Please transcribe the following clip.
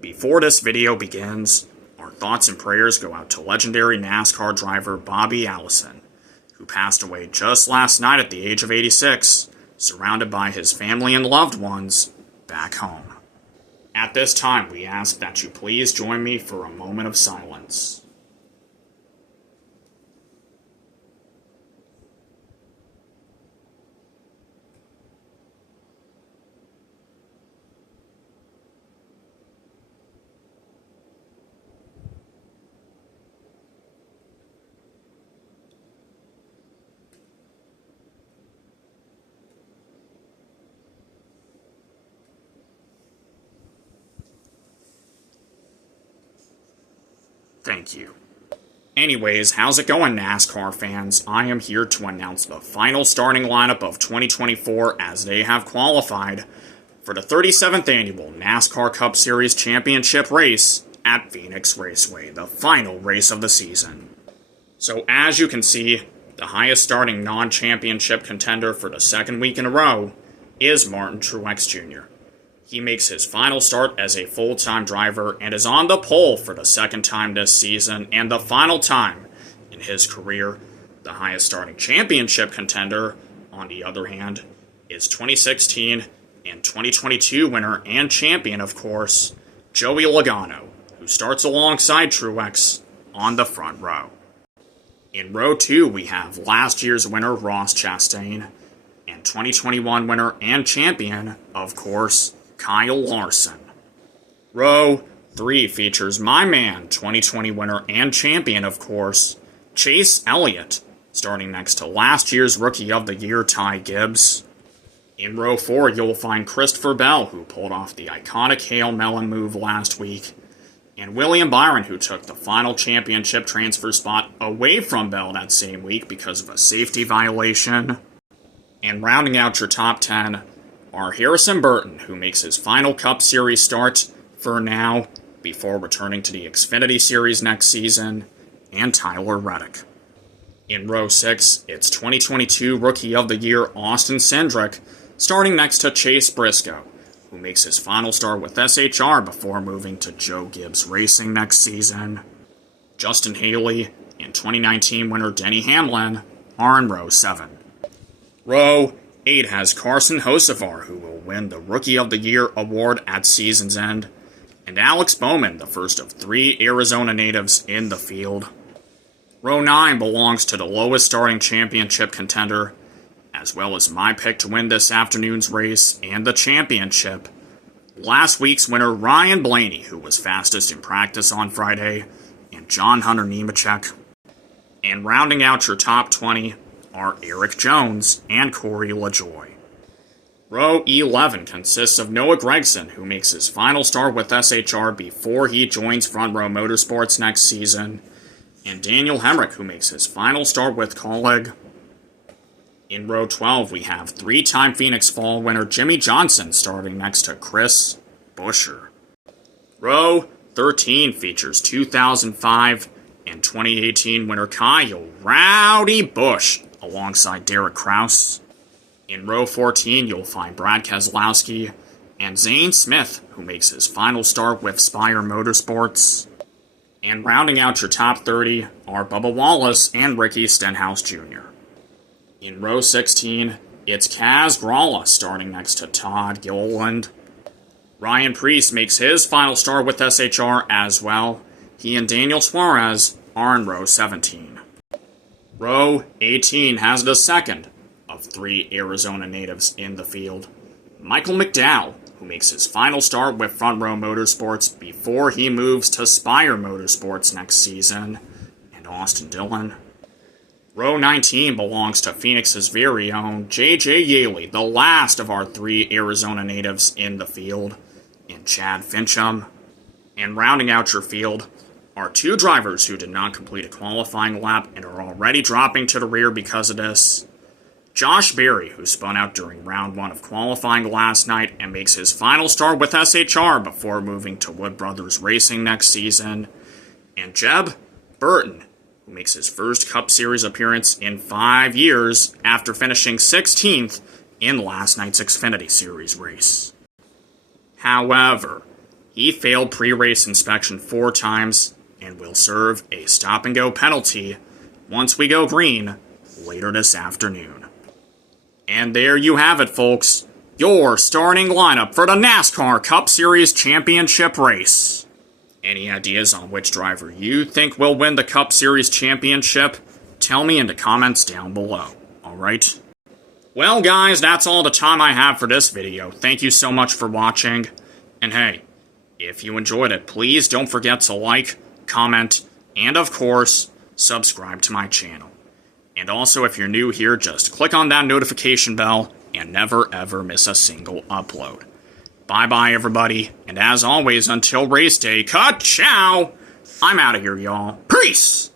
Before this video begins, our thoughts and prayers go out to legendary NASCAR driver Bobby Allison, who passed away just last night at the age of 86, surrounded by his family and loved ones back home. At this time, we ask that you please join me for a moment of silence. Thank you. Anyways, how's it going, NASCAR fans? I am here to announce the final starting lineup of 2024 as they have qualified for the 37th annual NASCAR Cup Series Championship race at Phoenix Raceway, the final race of the season. So as you can see, the highest starting non-championship contender for the second week in a row is Martin Truex Jr. He makes his final start as a full-time driver and is on the pole for the second time this season and the final time in his career. The highest starting championship contender, on the other hand, is 2016 and 2022 winner and champion, of course, Joey Logano, who starts alongside Truex on the front row. In row 2, we have last year's winner Ross Chastain and 2021 winner and champion, of course, Kyle Larson. Row 3 features my man, 2020 winner and champion, of course, Chase Elliott, starting next to last year's Rookie of the Year, Ty Gibbs. In row 4, you'll find Christopher Bell, who pulled off the iconic Hail Melon move last week, and William Byron, who took the final championship transfer spot away from Bell that same week because of a safety violation. And rounding out your top 10 are Harrison Burton, who makes his final Cup Series start for now before returning to the Xfinity Series next season, and Tyler Reddick. In row 6, it's 2022 Rookie of the Year Austin Cindric, starting next to Chase Briscoe, who makes his final start with SHR before moving to Joe Gibbs Racing next season. Justin Haley and 2019 winner Denny Hamlin are in row 7. Row 8 has Carson Hocevar, who will win the Rookie of the Year award at season's end, and Alex Bowman, the first of 3 Arizona natives in the field. Row 9 belongs to the lowest starting championship contender, as well as my pick to win this afternoon's race and the championship, last week's winner Ryan Blaney, who was fastest in practice on Friday, and John Hunter Nemechek. And rounding out your top 20 are Eric Jones and Corey LaJoie. Row 11 consists of Noah Gragson, who makes his final start with SHR before he joins Front Row Motorsports next season, and Daniel Hemrick, who makes his final start with Kaulig. In row 12, we have 3-time Phoenix Fall winner Jimmy Johnson starting next to Chris Buescher. Row 13 features 2005 and 2018 winner Kyle Rowdy Busch alongside Derek Kraus. In row 14, you'll find Brad Keselowski and Zane Smith, who makes his final start with Spire Motorsports. And rounding out your top 30 are Bubba Wallace and Ricky Stenhouse Jr. In row 16, it's Kaz Gralla starting next to Todd Gilliland. Ryan Preece makes his final start with SHR as well. He and Daniel Suarez are in row 17. Row 18 has the second of 3 Arizona natives in the field, Michael McDowell, who makes his final start with Front Row Motorsports before he moves to Spire Motorsports next season, and Austin Dillon. Row 19 belongs to Phoenix's very own J.J. Yaley, the last of our 3 Arizona natives in the field, and Chad Fincham. And rounding out your field are 2 drivers who did not complete a qualifying lap and are already dropping to the rear because of this. Josh Berry, who spun out during round 1 of qualifying last night and makes his final start with SHR before moving to Wood Brothers Racing next season, and Jeb Burton, who makes his first Cup Series appearance in 5 years after finishing 16th in last night's Xfinity Series race. However, He failed pre-race inspection 4 times and will serve a stop-and-go penalty once we go green later this afternoon. And there you have it, folks. Your starting lineup for the NASCAR Cup Series Championship race. Any ideas on which driver you think will win the Cup Series Championship? Tell me in the comments down below, alright? Well guys, that's all the time I have for this video. Thank you so much for watching. And hey, if you enjoyed it, please don't forget to like, comment, and of course, subscribe to my channel. And also, if you're new here, just click on that notification bell and never ever miss a single upload. Bye-bye, everybody, and as always, until race day, ka-chow! I'm out of here, y'all. Peace!